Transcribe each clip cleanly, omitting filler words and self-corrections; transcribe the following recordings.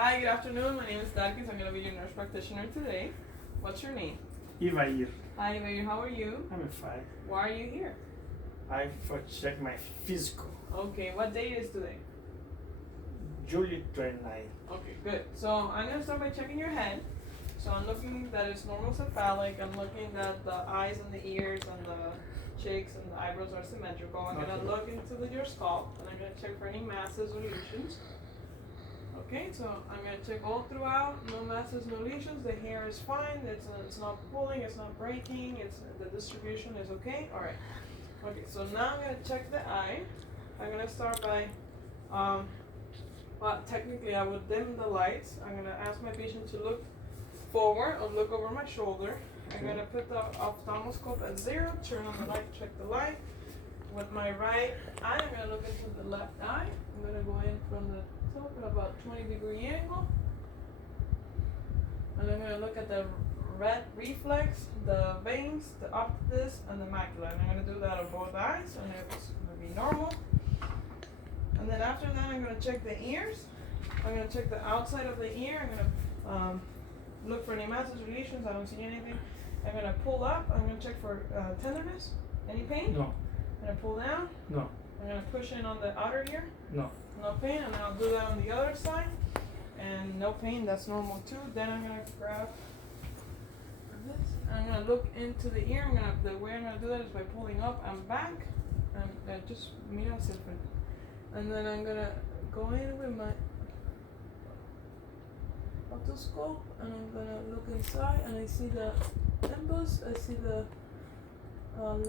Hi, good afternoon. My name is Darkis. I'm going to be your nurse practitioner today. What's your name? Ivair. Hi, Ivair. How are you? I'm fine. Why are you here? I for check my physical. Okay, what date is today? July 29. Okay, good. So I'm going to start by checking your head. So I'm looking that it's normal cephalic. I'm looking that the eyes and the ears and the cheeks and the eyebrows are symmetrical. I'm going to look into your scalp and I'm going to check for any masses or lesions. Okay, so I'm going to check all throughout, no masses, no lesions, the hair is fine, it's not pulling, it's not breaking, the distribution is okay, alright. Okay, so now I'm going to check the eye. I'm going to start by, well, technically I would dim the lights. I'm going to ask my patient to look forward or look over my shoulder. I'm going to put the ophthalmoscope at 0, turn on the light, check the light. With my right eye, I'm going to look into the left eye. I'm going to go in from the top at about 20-degree angle. And I'm going to look at the red reflex, the veins, the optus, and the macula. And I'm going to do that on both eyes, and it's going to be normal. And then after that, I'm going to check the ears. I'm going to check the outside of the ear. I'm going to look for any masses or lesions. I don't see anything. I'm going to pull up. I'm going to check for tenderness. Any pain? No. I'm going to pull down. No. I'm going to push in on the outer ear. No. No pain, and I'll do that on the other side. And no pain, that's normal too. Then I'm going to grab this. I'm going to look into the ear. The way I'm going to do that is by pulling up and back. And just mira siempre. And then I'm going to go in with my otoscope. And I'm going to look inside. And I see the nimbus. I see the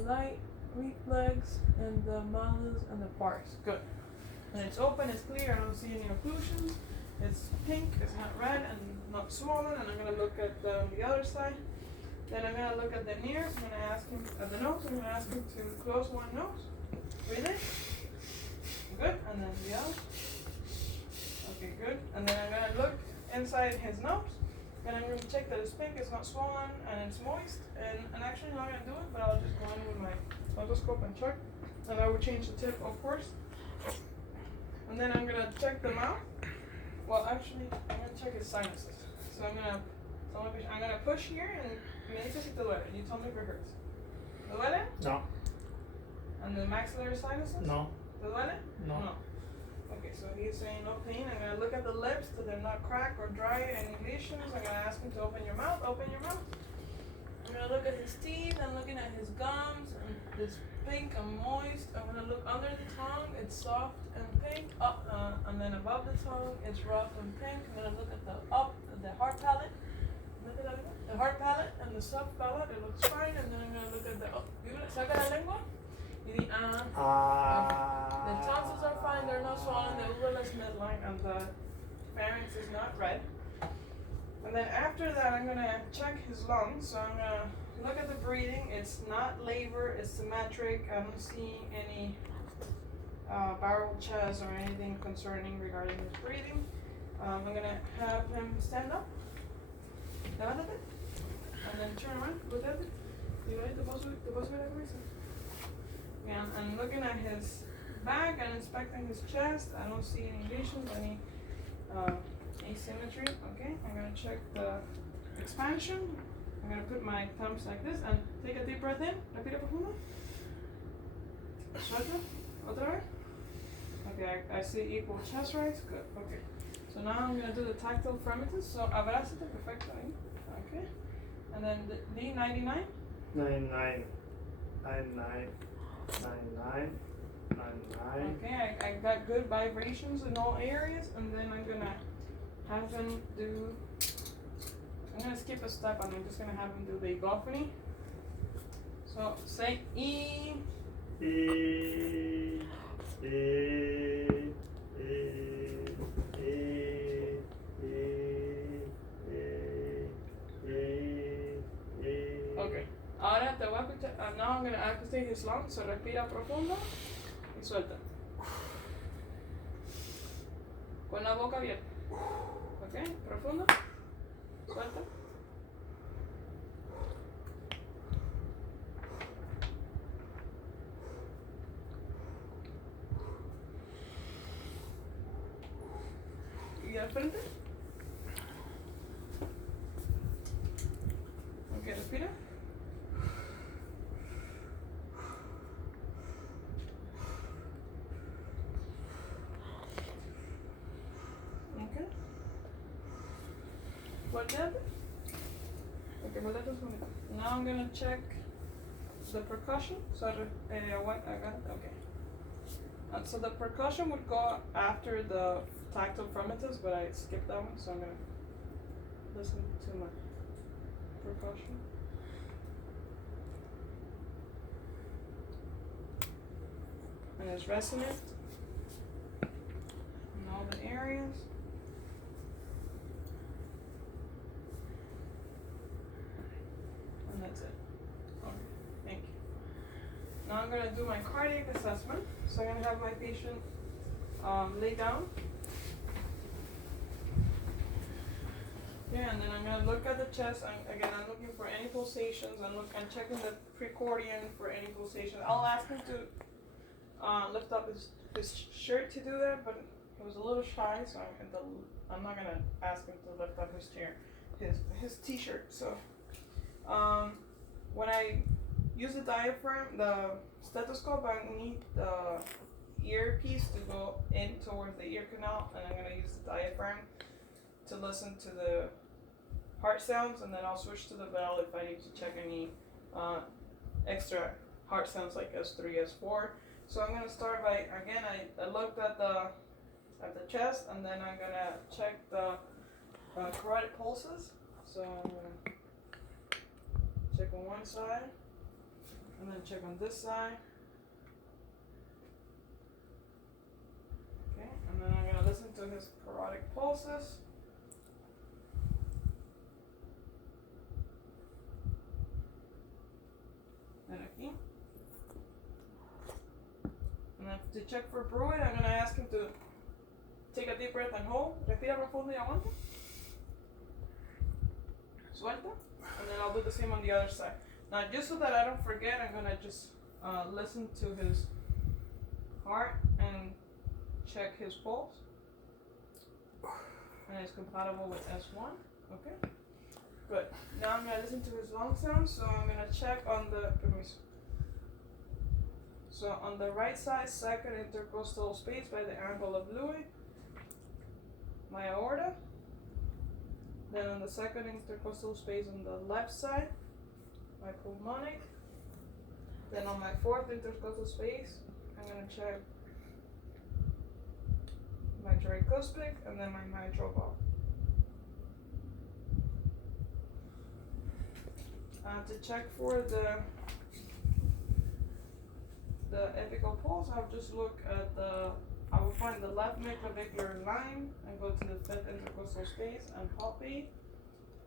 light reflex and the malus and the pars. Good. And it's open, it's clear, I don't see any occlusions. It's pink, it's not red and not swollen. And I'm going to look at the other side. Then I'm going to look at the near. I'm going to ask him at the nose. I'm going to ask him to close one nose. Breathe in. Good. And then the other. Okay, good. And then I'm going to look inside his nose. And I'm going to check that it's pink, it's not swollen, and it's moist. And actually, I'm not going to do it, but I'll just go in with my otoscope and check. And I will change the tip, of course. And then I'm going to check the mouth. Well, actually, I'm going to check his sinuses. So I'm going to push here, and me dice si te duele. You tell me if it hurts. ¿Te duele? No. And the maxillary sinuses? No. ¿Te duele? No. Okay, so he's saying no pain. I'm going to look at the lips so they're not cracked or dry, any lesions. I'm going to ask him to open your mouth. Open your mouth. I'm going to look at his teeth. I'm looking at his gums. And it's pink and moist. I'm going to look under the tongue. It's soft and pink. And then above the tongue, it's rough and pink. I'm going to look at the hard palate. Look at that. The hard palate and the soft palate. It looks fine. And then I'm going to look at the... saca la lengua. The tonsils are fine, they're not swollen, the uvula is midline, and the pharynx is not red. And then after that, I'm going to check his lungs. So I'm going to look at the breathing. It's not labor, it's symmetric. I don't see any barrel chest or anything concerning regarding his breathing. I'm going to have him stand up. Levántate. And then turn around, look at it. Yeah, I'm looking at his back and inspecting his chest. I don't see any lesions, any asymmetry. Okay, I'm going to check the expansion. I'm going to put my thumbs like this and take a deep breath in. Respira profundo. Suelta. Otra vez. Okay, I see equal chest rise. Good. Okay. So now I'm going to do the tactile fremitus. So abrázate, perfecto. Okay. And then the D99. 99. Okay, I got good vibrations in all areas, and then I'm gonna have him do. I'm gonna skip a step, and I'm just gonna have him do the egophony. So say E. Okay. Ahora te voy a escuchar. Now I'm going to activate his lungs. So respira profundo y suelta. Con la boca abierta. Ok, profundo. Suelta. Y al frente. volteate. Okay, volteate un segundito. Now I'm gonna check the percussion. So I got it. Okay. So the percussion would go after the tactile affirmatives, but I skipped that one, so I'm gonna listen to my percussion. And it's resonant in all the areas. And that's it. Okay, thank you. Now I'm gonna do my cardiac assessment. So I'm gonna have my patient lay down. Yeah, and then I'm gonna look at the chest. I'm looking for any pulsations. I'm checking the precordium for any pulsations. I'll ask him to lift up his shirt to do that, but he was a little shy, so I'm not gonna ask him to lift up his t-shirt. So when I use the diaphragm, the stethoscope, I need the earpiece to go in towards the ear canal, and I'm gonna use the diaphragm to listen to the heart sounds, and then I'll switch to the valve if I need to check any extra heart sounds like S3, S4. So I'm gonna start by, again, I looked at the chest, and then I'm gonna check the carotid pulses. So I'm gonna check on one side, and then check on this side. Okay, and then I'm gonna listen to his carotid pulses. And aquí. And then to check for bruit, I'm gonna ask him to take a deep breath and hold. Respira profundo y aguanta. Suelta. And then I'll do the same on the other side. Now, just so that I don't forget, I'm gonna just listen to his heart and check his pulse. And it's compatible with S1. Okay. Good. Now I'm gonna listen to his lung sound. So I'm gonna check on the. So on the right side, second intercostal space by the angle of Louis, my aorta. Then on the second intercostal space on the left side, my pulmonic. Then on my fourth intercostal space, I'm gonna check my tricuspid and then my mitral valve. To check for the apical pulse, I'll just look at I will find the left midclavicular line and go to the fifth intercostal space and palpate,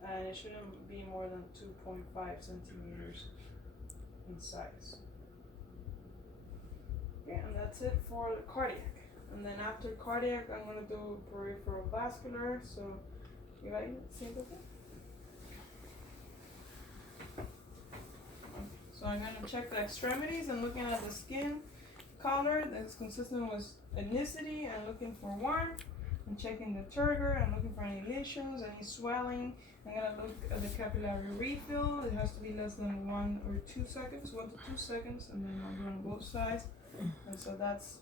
and it shouldn't be more than 2.5 centimeters in size. Okay, and that's it for the cardiac. And then after cardiac, I'm gonna do peripheral vascular. So, you like siéntate? So I'm going to check the extremities and looking at the skin color that's consistent with ethnicity and looking for warmth, and checking the turgor and looking for any lesions, any swelling. I'm going to look at the capillary refill. It has to be less than 1 or 2 seconds, 1 to 2 seconds, and then I'll do on both sides. And so that's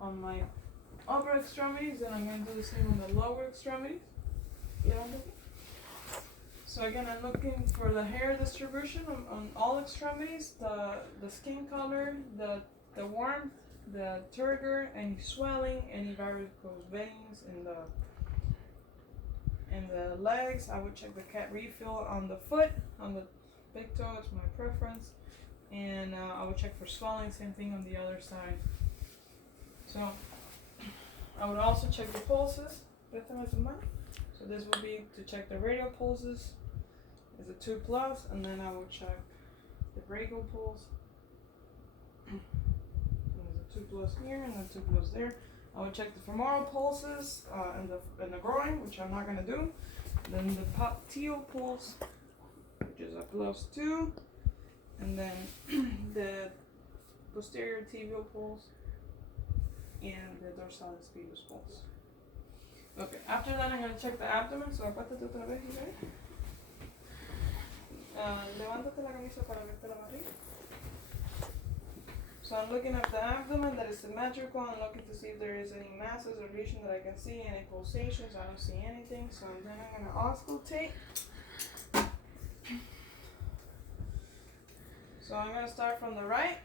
on my upper extremities, and I'm going to do the same on the lower extremities. So again, I'm looking for the hair distribution on all extremities, the skin color, the warmth, the turgor, any swelling, any varicose veins in the legs. I would check the cat refill on the foot, on the big toe is my preference, and I would check for swelling, same thing on the other side. So I would also check the pulses. So this would be to check the radial pulses. Is a 2+, and then I will check the brachial pulse. There's a 2+ here and then 2+ there. I will check the femoral pulses in the groin, which I'm not gonna do. Then the popliteal pulse, which is a +2, and then the posterior tibial pulse and the dorsalis pedis pulse. Okay, after that I'm gonna check the abdomen. So acuéstate otra vez, Isabel. Levántate la camisa para verte la barriga. So I'm looking at the abdomen that is symmetrical. I'm looking to see if there is any masses or lesion that I can see, any pulsations. I don't see anything. So then I'm gonna auscultate. So I'm gonna start from the right,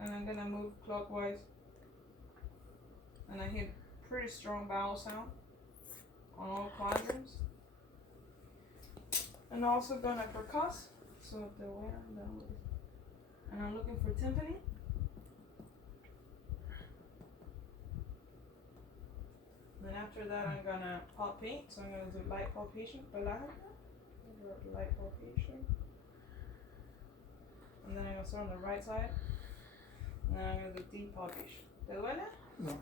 and I'm gonna move clockwise. And I hear pretty strong vowel sound on all quadrants. And also gonna percuss. So the way I'm done with it. And I'm looking for tympani. Then after that I'm gonna palpate. So I'm gonna do light palpation. Light palpation. And then I'm gonna start on the right side. And then I'm gonna do deep palpation. ¿Te duele? No. No.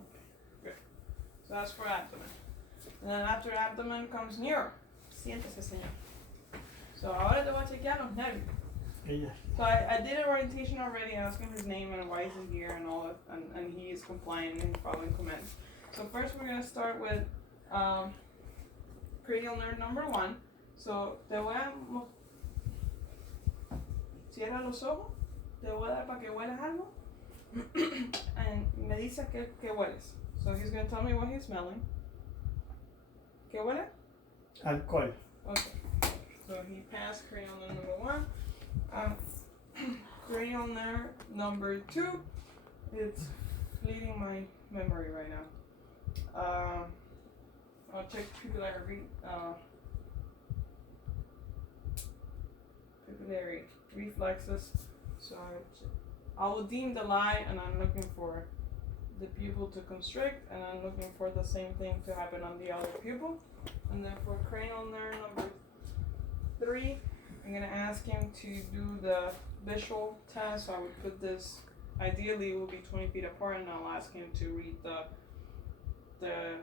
Okay, good. So that's for abdomen. And then after abdomen comes neuro. Siéntese, señor. So ahora te voy a chequear los nervios. Ella. So I did an orientation already, asking his name and why he's here and all that, and he is compliant and following commands. So first we're gonna start with cranial nerve number 1. So te voy a cierra los ojos, te voy a dar para que huelas algo, and me dice que hueles. So he's gonna tell me what he's smelling. ¿Qué huele? Alcohol. Okay. So he passed cranial nerve number 1. Cranial nerve number 2. It's fleeting my memory right now. I'll check pupillary reflexes. So I will deem the lie, and I'm looking for the pupil to constrict, and I'm looking for the same thing to happen on the other pupil. And then for cranial nerve number 3, I'm gonna ask him to do the visual test. So I would put this, ideally it will be 20 feet apart, and I'll ask him to read the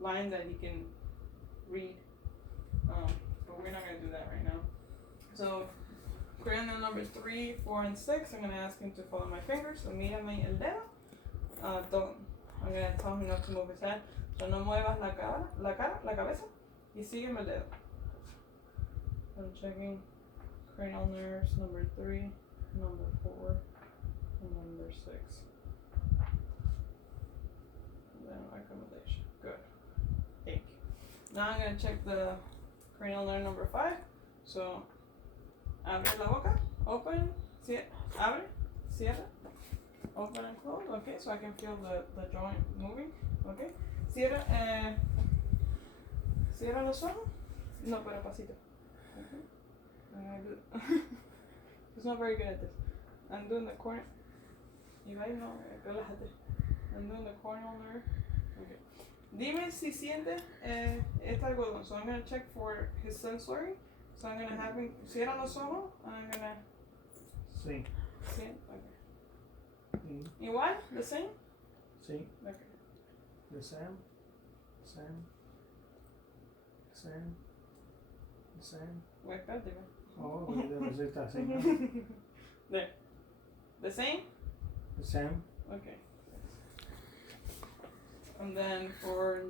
line that he can read. But we're not gonna do that right now. So cranial nerve number 3, 4, and 6, I'm gonna ask him to follow my fingers. So mírame el dedo. I'm gonna tell him not to move his head. So no muevas la cabeza, y sígueme el dedo. I'm checking cranial nerves number 3, number 4, and number 6. And then accommodation. Good. Thank you. Now I'm gonna check the cranial nerve number 5. So abre la boca, open, abre, cierra, open and close. Okay, so I can feel the joint moving. Okay, cierra los ojos. No, pero pasito. Okay. And I do. He's not very good at this. I'm doing the corner. I'm doing the corneal nerve. Okay. Dime si siente este algodón. So I'm gonna check for his sensory. So I'm gonna have him cierra los ojos, and I'm gonna Sí. see it. Okay. Igual, the same. Sí. Okay. The same. Wait, espérate. Oh, debe ser así, ¿no? There. The same. The same. Okay. And then for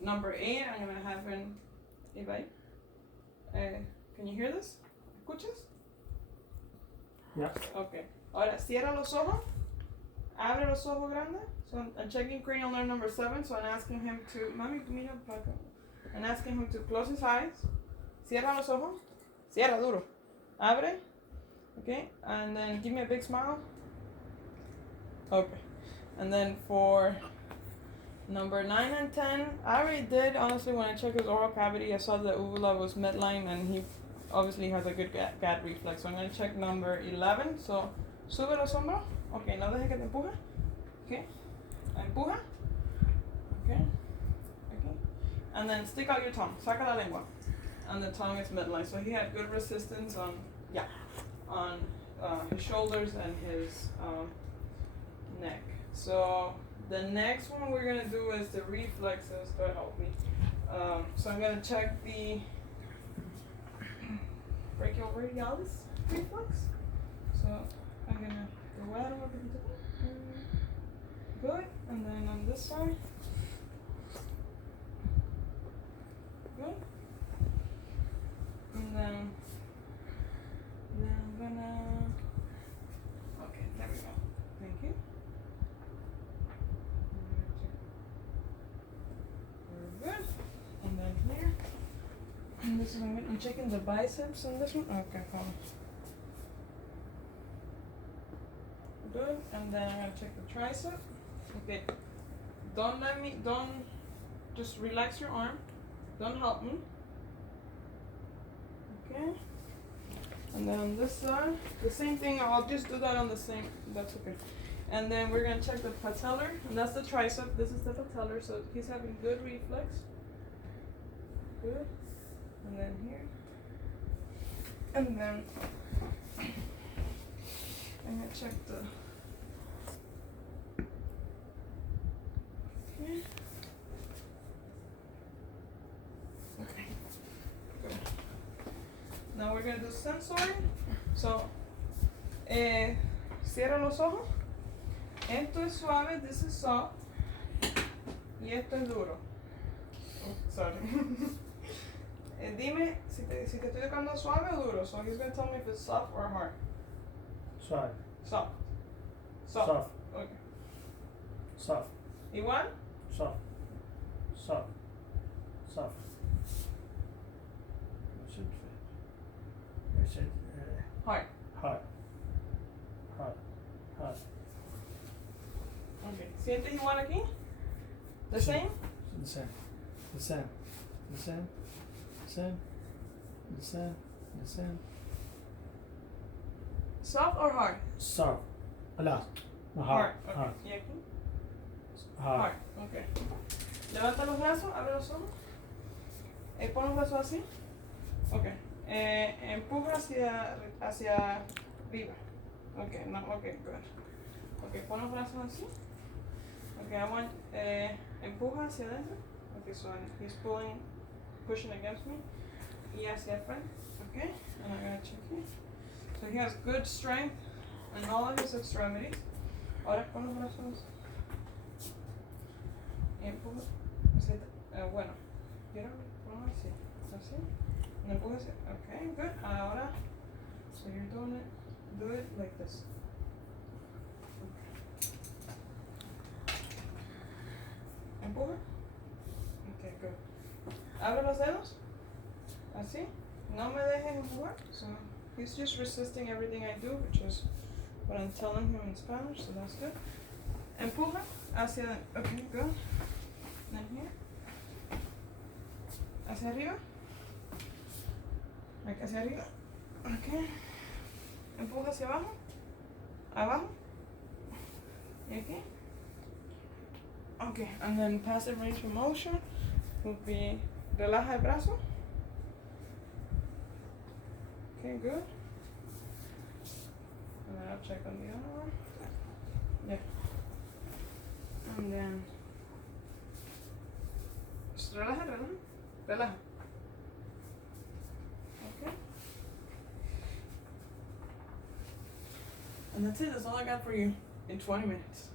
number 8, I'm gonna have him. Ivai. Can you hear this? ¿Escuchas? Yeah. Okay. Ahora cierra los ojos. Abre los ojos grandes. So I'm checking cranial nerve number 7. So I'm asking him to. Mami, mira para acá. I'm asking him to close his eyes. Cierra los ojos. Cierra duro. Abre. Okay. And then give me a big smile. Okay. And then for number 9 and 10, I already did, honestly, when I checked his oral cavity, I saw the uvula was midline, and he obviously has a good GAD reflex. So I'm going to check number 11. So, sube los hombros. Okay, no deje que te empuje. Okay. Empuja. Okay. Okay. And then stick out your tongue. Saca la lengua. And the tongue is midline. So he had good resistance on his shoulders and his neck. So the next one we're gonna do is the reflexes. God help me. So I'm gonna check the brachioradialis reflex. So I'm gonna go right over to the good, and then on this side. Good. And then I'm gonna. Okay, there we go. Thank you. Very good. And then here. And this is I'm checking the biceps on this one. Okay, hold on. Good. And then I'm gonna check the tricep. Okay. Don't just relax your arm. Don't help me. Okay. And then on this side, the same thing. I'll just do that on the same. That's okay. And then we're gonna check the patellar, and that's the tricep. This is the patellar, so he's having good reflex. Good. And then here. And then I'm gonna check the. Okay. Okay. Good. Now we're gonna do sensory. So, cierra los ojos. Esto es suave, this is soft. Y esto es duro. Oh, sorry. Dime si te estoy tocando suave o duro. So he's gonna tell me if it's soft or hard. Suave. Soft. Soft. Okay. Soft. Igual? Soft. Soft. Soft. I said Hard. hard. Hard. Hard. Okay. ¿Sientes igual aquí? The same? The same. The same. The same. The same. The same. The same. Soft or hard? Soft. A lot. Hard. Hard. Okay. Hard. ¿Y aquí? Hard. Hard. Okay. Levanta los brazos, abre los ojos. Pon los brazos así. Okay. Empuja hacia arriba. Okay, no, okay, good. Okay, pon los brazos así. Okay, I want, empuja hacia adentro. Okay, so he's pushing against me. Y hacia el frente. Okay, and I'm gonna check here. So he has good strength in all of his extremities. Ahora pon los brazos. Empuja. Bueno, quiero ponlo así. Así. And empuja hacia. Okay, good. Ahora, so you're doing it. Do it like this. Empuja. Okay, good. Abre los dedos. Así. No me dejes empujar. So he's just resisting everything I do, which is what I'm telling him in Spanish, so that's good. Empuja hacia. Okay, good. Then here. Hacia arriba. Like hacia arriba. Okay. Empuja hacia abajo. Abajo. Y aquí. Okay, and then passive range of motion would be relaja el brazo. Okay, good. And then I'll check on the other one. Yeah. And then just relaja. Okay. And that's it. That's all I got for you in 20 minutes.